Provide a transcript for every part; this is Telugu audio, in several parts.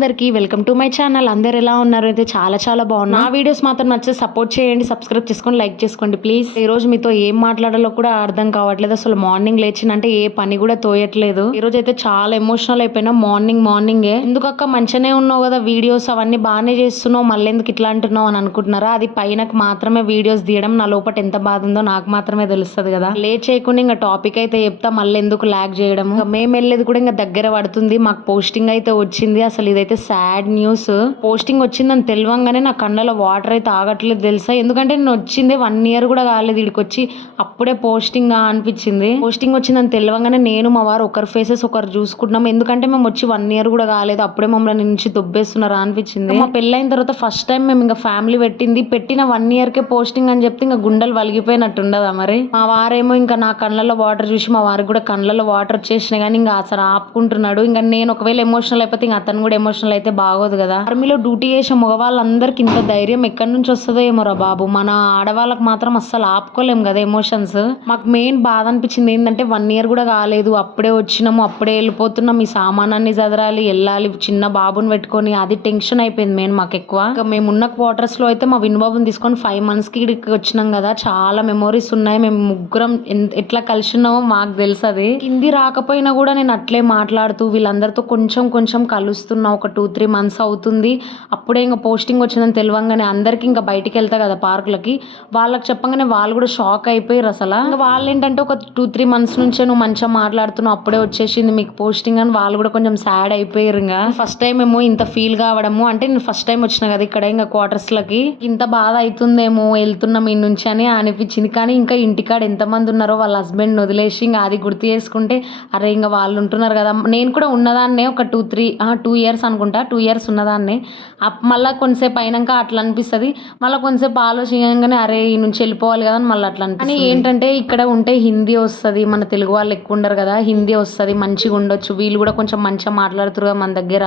అందరికీ వెల్కమ్ టు మై ఛానల్. అందరు ఎలా ఉన్నారు? అయితే చాలా బాగున్నా. నా వీడియోస్ మాత్రం నచ్చితే సపోర్ట్ చేయండి, సబ్స్క్రైబ్ చేసుకొని లైక్ చేసుకోండి ప్లీజ్. ఈ రోజు మీతో ఏం మాట్లాడాలో కూడా అర్థం కావట్లేదు. అసలు మార్నింగ్ లేచినంటే ఏ పని కూడా తోయట్లేదు. ఈ రోజు అయితే చాలా ఎమోషనల్ అయిపోయినా మార్నింగే. ఎందుకక్క మంచిగానే ఉన్నావు కదా, వీడియోస్ అవన్నీ బాగానే చేస్తున్నావు, మళ్ళీ ఎందుకు ఇట్లా అంటున్నావు అని అనుకుంటున్నారా? అది పైనకు మాత్రమే వీడియోస్ తీయడం, నా లోపల ఎంత బాధ ఉందో నాకు మాత్రమే తెలుస్తుంది కదా. లేట్ చేయకుండా ఇంకా టాపిక్ అయితే చెప్తా, మళ్ళీ ఎందుకు లాగ్ చేయడం. మేము వెళ్ళేది కూడా ఇంకా దగ్గర పడుతుంది. మాకు పోస్టింగ్ అయితే వచ్చింది. అసలు ఇదైతే సాడ్ న్యూస్. పోస్టింగ్ వచ్చిందని తెలియంగానే నా కళ్ళలో వాటర్ అయితే ఆగట్లేదు తెలుసా. ఎందుకంటే నేను వచ్చింది 1 year కూడా కాలేదు ఇక్కడికి వచ్చి, అప్పుడే పోస్టింగ్ అనిపించింది. పోస్టింగ్ వచ్చిందని తెలియంగానే నేను మా వారు ఒకరి ఫేసెస్ ఒకరు చూసుకుంటున్నాం. ఎందుకంటే మేము వచ్చి 1 year కూడా కాలేదు, అప్పుడే మమ్మల్ని నుంచి దొబ్బేస్తున్నారా అనిపించింది. మా పెళ్ళైన తర్వాత ఫస్ట్ టైం మేము ఇంకా ఫ్యామిలీ పెట్టిన 1 yearకే పోస్టింగ్ అని చెప్తే ఇంకా గుండెలు వలిగిపోయినట్టు ఉండదా మరి. మా వారేమో ఇంకా నా కళ్ళలో వాటర్ చూసి మా వారికి కూడా కళ్ళలో వాటర్ వచ్చేసినాయి, కానీ ఇంకా అసలు ఆపుకుంటున్నాడు. ఇంకా నేను ఒకవేళ ఎమోషనల్ అయిపోతే ఇంకా అతను కూడా ఎమోషనల్ అయితే బాగోదు కదా. ఆర్మీలో డ్యూటీ చేసే మగవాళ్ళందరికి ఇంత ధైర్యం ఎక్కడి నుంచి వస్తుందో ఏమోరా బాబు. మన ఆడవాళ్ళకి మాత్రం అస్సలు ఆపుకోలేము కదా ఎమోషన్స్. మాకు మెయిన్ బాధ అనిపించింది ఏంటంటే 1 year కూడా కాలేదు, అప్పుడే వచ్చినాము, అప్పుడే వెళ్ళిపోతున్నాం, ఈ సామానాన్ని చదరాలి, వెళ్ళాలి, చిన్న బాబుని పెట్టుకొని, అది టెన్షన్ అయిపోయింది మెయిన్ మాకు ఎక్కువ. ఇంకా మేము ఉన్న క్వార్టర్స్ లో అయితే మా వినుబాబుని తీసుకొని 5 months కి ఇక్కడికి వచ్చినాం కదా. చాలా మెమోరీస్ ఉన్నాయి. మేము ముగ్గురం ఎట్లా కలిసి ఉన్నామో మాకు తెలుసు. అది హిందీ రాకపోయినా కూడా నేను అట్లే మాట్లాడుతూ వీళ్ళందరితో కొంచెం కలుస్తున్నా. ఒక 2-3 months అవుతుంది. అప్పుడే ఇంకా పోస్టింగ్ వచ్చిందని తెలియంగానే అందరికి ఇంకా బయటికి వెళ్తా కదా పార్కులకి, వాళ్ళకి చెప్పగానే వాళ్ళు కూడా షాక్ అయిపోయారు. అసలు ఇంకా వాళ్ళు ఏంటంటే ఒక 2-3 months నుంచే నువ్వు మంచిగా మాట్లాడుతున్నావు, అప్పుడే వచ్చేసింది మీకు పోస్టింగ్ అని వాళ్ళు కూడా కొంచెం సాడ్ అయిపోయారు. ఇంకా ఫస్ట్ టైం ఏమో ఇంత ఫీల్ కావడము, అంటే నేను ఫస్ట్ టైం వచ్చిన కదా ఇక్కడ ఇంకా క్వార్టర్స్ లకి, ఇంత బాధ అవుతుందేమో వెళ్తున్నాం ఈ నుంచి అని అనిపించింది. కానీ ఇంకా ఇంటికాడ ఎంతమంది ఉన్నారో వాళ్ళ హస్బెండ్ వదిలేసి ఇంకా అది గుర్తు చేసుకుంటే అరే ఇంకా వాళ్ళు ఉంటున్నారు కదా. నేను కూడా ఉన్నదాన్నే ఒక 2 years అనుకుంటా, 2 years ఉన్నదాన్నే. మళ్ళీ కొంతసేపు అయినాక అట్లా అనిపిస్తుంది, మళ్ళీ కొంతసేపు ఆలోచించగానే అరే ఈ నుంచి వెళ్ళిపోవాలి కదా అని మళ్ళీ అట్లా అనిపిస్తుంది. కానీ ఏంటంటే ఇక్కడ ఉంటే హిందీ వస్తుంది, మన తెలుగు వాళ్ళు ఎక్కువ ఉండరు కదా, హిందీ వస్తుంది, మంచిగా ఉండొచ్చు, వీళ్ళు కూడా కొంచెం మంచిగా మాట్లాడుతున్నారు మన దగ్గర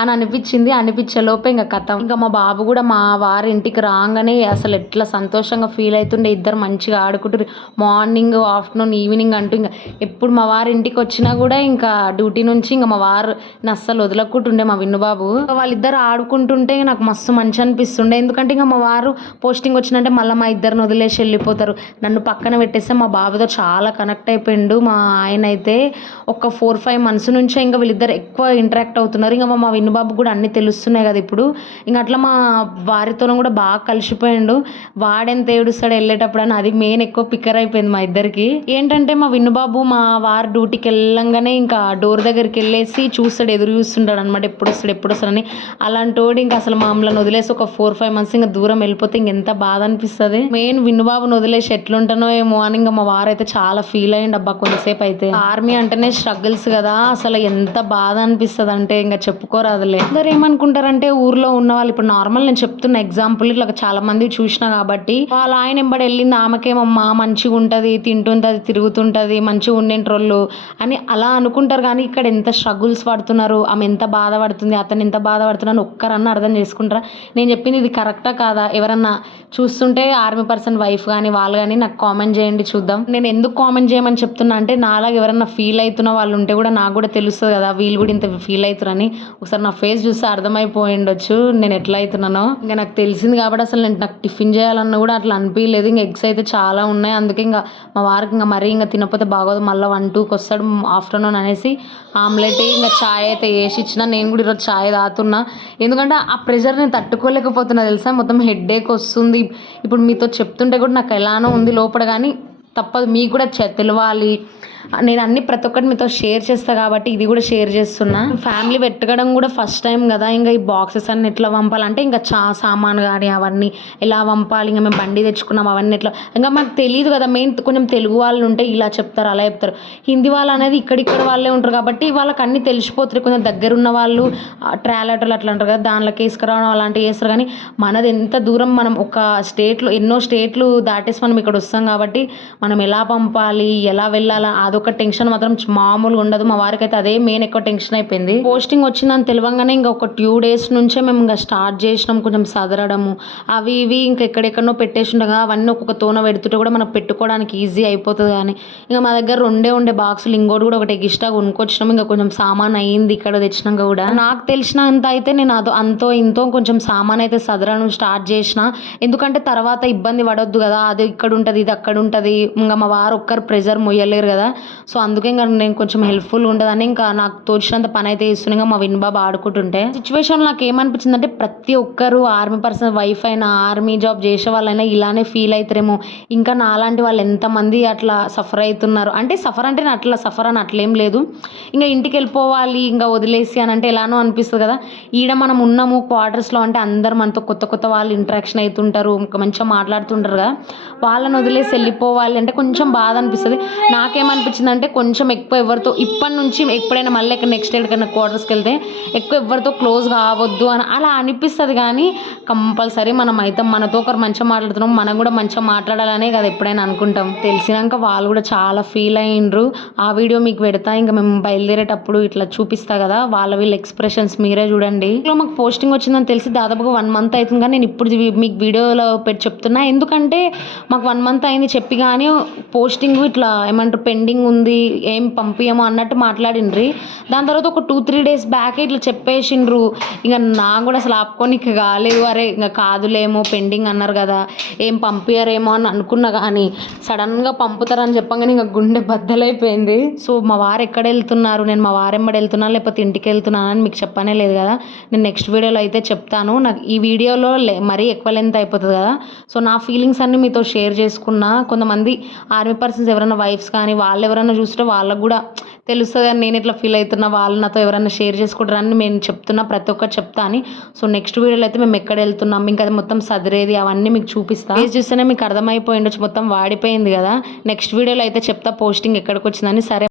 అని అనిపించింది. అనిపించే లోపే ఇంకా కథ. ఇంకా మా బాబు కూడా మా వారి ఇంటికి రాగానే అసలు ఎట్లా సంతోషంగా ఫీల్ అవుతుండే. ఇద్దరు మంచిగా ఆడుకుంటారు, మార్నింగ్ ఆఫ్టర్నూన్ ఈవినింగ్ అంటూ. ఇంకా ఎప్పుడు మా వారి ఇంటికి వచ్చినా కూడా ఇంకా డ్యూటీ నుంచి ఇంకా మా వారు అస్సలు వదలకుంటుండే మా విన్నుబాబు. వాళ్ళిద్దరు ఆడుకుంటుంటే నాకు మస్తు మంచి అనిపిస్తుండే. ఎందుకంటే ఇంకా మా వారు పోస్టింగ్ వచ్చినంటే మళ్ళీ మా ఇద్దరిని వదిలేసి వెళ్ళిపోతారు, నన్ను పక్కన పెట్టేస్తే మా బాబుతో చాలా కనెక్ట్ అయిపోయిండు. మా ఆయన అయితే ఒక 4-5 months నుంచే ఇంకా వీళ్ళిద్దరు ఎక్కువ ఇంటరాక్ట్ అవుతున్నారు. ఇంకా మా విన్నుబాబు కూడా అన్ని తెలుస్తున్నాయి కదా ఇప్పుడు. ఇంకా అట్లా మా వారితో కూడా బాగా కలిసిపోయిండు. వాడెంత ఏడుస్తాడు వెళ్ళేటప్పుడు అని, అది మెయిన్ ఎక్కువ పిక్కర్ అయిపోయింది మా ఇద్దరికి. ఏంటంటే మా విన్నుబాబు మా వారు డ్యూటీకి వెళ్ళంగానే ఇంకా డోర్ దగ్గరికి వెళ్ళేసి చూస్తాడు, ఎదురు చూస్తుంటాడు అనమాట, ఎప్పుడు వస్తాడని. అలాంటి వాడు ఇంకా అసలు మమ్మల్ని వదిలేసి ఒక 4-5 months ఇంకా దూరం వెళ్ళిపోతే ఇంకెంత బాధ అనిపిస్తుంది. మెయిన్ విన్నుబాబుని వదిలేసి ఎట్లుంటానో ఏమో అని ఇంకా మా వారు అయితే చాలా ఫీల్ అయ్యిండు అబ్బా కొంతసేపు అయితే. ఆర్మీ అంటేనే స్ట్రగుల్స్ కదా, అసలు ఎంత బాధ అనిపిస్తుంది అంటే ఇంకా చెప్పుకోరాదులే. అందరు ఏమనుకుంటారంటే ఊర్లో ఉన్న వాళ్ళు, ఇప్పుడు నార్మల్ నేను చెప్తున్న ఎగ్జాంపుల్, ఇట్లా చాలా మంది చూసినా కాబట్టి వాళ్ళ ఆయన ఎంబడి వెళ్ళింది ఆమెకేమమ్మా మంచిగా ఉంటుంది, తింటుంటుంది, తిరుగుతుంటుంది, మంచిగా ఉండేంట్రోళ్ళు అని అలా అనుకుంటారు. కానీ ఇక్కడ ఎంత స్ట్రగుల్స్ పడుతున్నారు, ఆమె ఎంత బాధపడుతుంది, అతను ఎంత బాధపడుతున్నారు ఒక్కరన్నా అర్థం చేసుకుంటారా? నేను చెప్పింది ఇది కరెక్టా కాదా? ఎవరన్నా చూస్తుంటే ఆర్మీ పర్సన్ వైఫ్ కానీ వాళ్ళు కానీ నాకు కామెంట్ చేయండి చూద్దాం. నేను ఎందుకు కామెంట్ చేయమని చెప్తున్నా అంటే నాలాగా ఎవరన్నా ఫీల్ అవుతున్న వాళ్ళు ఉంటే కూడా నాకు కూడా తెలుస్తుంది కదా వీళ్ళు కూడా ఇంత ఫీల్ అవుతారని. ఒకసారి నా ఫేస్ చూస్తే అర్థమైపోయిండొచ్చు నేను ఎట్లా అవుతున్నానో. ఇంకా నాకు తెలిసింది కాబట్టి అసలు నాకు టిఫిన్ చేయాలన్నా కూడా అట్లా అనిపించలేదు. ఇంకా ఎగ్స్ అయితే చాలా ఉన్నాయి, అందుకే ఇంకా మా వారికి ఇంకా మరీ ఇంకా తినకపోతే బాగోదు, మళ్ళీ 1-2కి వస్తాడు ఆఫ్టర్నూన్ అనేసి ఆమ్లెట్ ఇంకా ఛాయ్ అయితే వేసి ఇచ్చిన. నేను కూడా ఈరోజు ఛాయ్ తాగుతున్నా, ఎందుకంటే ఆ ప్రెషర్ నేను తట్టుకోలేకపోతున్నా తెలుసా. మొత్తం హెడేక్ వస్తుంది. ఇప్పుడు మీతో చెప్తుంటే కూడా నాకు ఎలానో ఉంది లోపల, కానీ తప్పదు, మీకు కూడా తెలియాలి. నేను అన్ని ప్రతి ఒక్కటి మీతో షేర్ చేస్తాను కాబట్టి ఇది కూడా షేర్ చేస్తున్నా. ఫ్యామిలీ పెట్టడం కూడా ఫస్ట్ టైం కదా, ఇంకా ఈ బాక్సెస్ అన్ని ఎట్లా పంపాలంటే ఇంకా సామాన్ కానీ అవన్నీ ఎలా పంపాలి, ఇంకా మేము బండి తెచ్చుకున్నాం అవన్నీ ఎట్లా, ఇంకా మాకు తెలియదు కదా. మెయిన్ కొంచెం తెలుగు వాళ్ళు ఉంటే ఇలా చెప్తారు అలా చెప్తారు, హిందీ వాళ్ళు అనేది ఇక్కడ వాళ్ళే ఉంటారు కాబట్టి వాళ్ళకి అన్ని తెలిసిపోతారు. కొంచెం దగ్గర ఉన్న వాళ్ళు ట్రాలెటర్లు అట్లా అంటారు కదా, దానిలోకి వేసుకురావడం అలాంటివి చేస్తారు. కానీ మనది ఎంత దూరం, మనం ఒక స్టేట్లో ఎన్నో స్టేట్లు దాటేసి మనం ఇక్కడ వస్తాం కాబట్టి మనం ఎలా పంపాలి ఎలా వెళ్ళాలా అదొక టెన్షన్ మాత్రం మామూలుగా ఉండదు. మా వారికి అయితే అదే మెయిన్ ఎక్కువ టెన్షన్ అయిపోయింది. పోస్టింగ్ వచ్చిందని తెలియంగానే ఇంకా ఒక 2 days నుంచే మేము ఇంకా స్టార్ట్ చేసినాం కొంచెం సదరడము. అవి ఇవి ఇంకా ఎక్కడెక్కడనో పెట్టేసి ఉండగా అవన్నీ ఒక్కొక్క తోన పెడుతుంటే కూడా మనకు పెట్టుకోవడానికి ఈజీ అయిపోతుంది. కానీ ఇంకా మా దగ్గర ఉండే బాక్సులు ఇంకోటి కూడా ఒకటి ఎక్స్ట్రా కొనుక్కొచ్చినాం. ఇంకా కొంచెం సామాన్ అయ్యింది ఇక్కడ తెచ్చినాక కూడా. నాకు తెలిసినంత అయితే నేను అంతో ఇంతో కొంచెం సామాన్ అయితే సదరడం స్టార్ట్ చేసిన. ఎందుకంటే తర్వాత ఇబ్బంది పడొద్దు కదా, అది ఇక్కడ ఉంటుంది ఇది అక్కడ ఉంటుంది, ఇంకా మా వారు ఒక్కరు ప్రెజర్ మొయ్యలేరు కదా. సో అందుకే ఇంకా నేను కొంచెం హెల్ప్ఫుల్గా ఉంటుందని ఇంకా నాకు తోచినంత పని అయితే ఇస్తున్నాగా మా విన్బాబు ఆడుకుంటుంటే. సిచ్యువేషన్ నాకు ఏమనిపించింది అంటే ప్రతి ఒక్కరు ఆర్మీ పర్సన్ వైఫ్ అయినా ఆర్మీ జాబ్ చేసే వాళ్ళైనా ఇలానే ఫీల్ అవుతారేమో. ఇంకా నాలాంటి వాళ్ళు ఎంతమంది అట్లా సఫర్ అవుతున్నారు అంటే సఫర్ అంటే అట్లా సఫర్ అని అట్లేం లేదు. ఇంకా ఇంటికి వెళ్ళిపోవాలి ఇంకా వదిలేసి అని అంటే ఎలానో అనిపిస్తుంది కదా. ఈడ మనం ఉన్నాము క్వార్టర్స్లో అంటే అందరు మనతో కొత్త కొత్త వాళ్ళు ఇంటరాక్షన్ అవుతుంటారు, ఇంకా మంచిగా మాట్లాడుతుంటారు కదా. వాళ్ళని వదిలేసి వెళ్ళిపోవాలి అంటే కొంచెం బాధ అనిపిస్తుంది. నాకేమనిపించింది అంటే కొంచెం ఎక్కువ ఎవరితో ఇప్పటి నుంచి ఎప్పుడైనా మళ్ళీ నెక్స్ట్ ఎక్కడికైనా క్వార్టర్స్కి వెళ్తే ఎక్కువ ఎవరితో క్లోజ్ కావద్దు అని అలా అనిపిస్తుంది. కానీ కంపల్సరీ మనం అయితే మనతో ఒకరు మంచిగా మాట్లాడుతున్నాం, మనం కూడా మంచిగా మాట్లాడాలనే కదా ఎప్పుడైనా అనుకుంటాం. తెలిసినాక వాళ్ళు కూడా చాలా ఫీల్ అయ్యిండ్రు. ఆ వీడియో మీకు పెడతా, ఇంకా మేము బయలుదేరేటప్పుడు ఇట్లా చూపిస్తా కదా వీళ్ళ ఎక్స్ప్రెషన్స్ మీరే చూడండి. ఇంట్లో మాకు పోస్టింగ్ వచ్చిందని తెలిసి దాదాపుగా 1 month అవుతుంది. కానీ నేను ఇప్పుడు మీకు వీడియోలో పెట్టి చెప్తున్నా ఎందుకంటే మాకు 1 month అయింది చెప్పి. కానీ పోస్టింగ్ ఇట్లా ఏమంటారు పెండింగ్ ఉంది ఏం పంపించమో అన్నట్టు మాట్లాడిండ్రి. దాని తర్వాత ఒక 2-3 days బ్యాక్ ఇట్లా చెప్పేసిండ్రు. ఇంకా నాకు కూడా అసలు ఆపుకోనికి కాలేదు. అరే ఇంకా కాదులేమో పెండింగ్ అన్నారు కదా ఏం పంపించారేమో అని అనుకున్నా. కానీ సడన్గా పంపుతారని చెప్పగానే ఇంకా గుండె బద్దలైపోయింది. సో మా వారు ఎక్కడ వెళ్తున్నారు, నేను మా వారెంబడి వెళ్తున్నాను లేకపోతే ఇంటికి వెళ్తున్నాను అని మీకు చెప్పనే లేదు కదా. నేను నెక్స్ట్ వీడియోలో అయితే చెప్తాను. నాకు ఈ వీడియోలో మరీ ఎక్కువ లెంత్ అయిపోతుంది కదా. సో నా ఫీలింగ్స్ అన్నీ మీతో షేర్ చేసుకున్నా. కొంతమంది ఆర్మీ పర్సన్స్ ఎవరైనా వైఫ్స్ కానీ వాళ్ళు ఎవరైనా చూస్తే వాళ్ళకు కూడా తెలుస్తుంది అని నేను ఇట్లా ఫీల్ అవుతున్నా, వాళ్ళు నాతో ఎవరైనా షేర్ చేసుకుంటారని నేను చెప్తున్నా, ప్రతి ఒక్కరు చెప్తా అని. సో నెక్స్ట్ వీడియోలో అయితే మేము ఎక్కడ వెళ్తున్నాం ఇంకా అది మొత్తం సదిరేది అవన్నీ మీకు చూపిస్తాను. ఫేస్ చూస్తేనే మీకు అర్థమైపోయి ఉండొచ్చు మొత్తం వాడిపోయింది కదా. నెక్స్ట్ వీడియోలో అయితే చెప్తా పోస్టింగ్ ఎక్కడికి వచ్చిందని. సరే.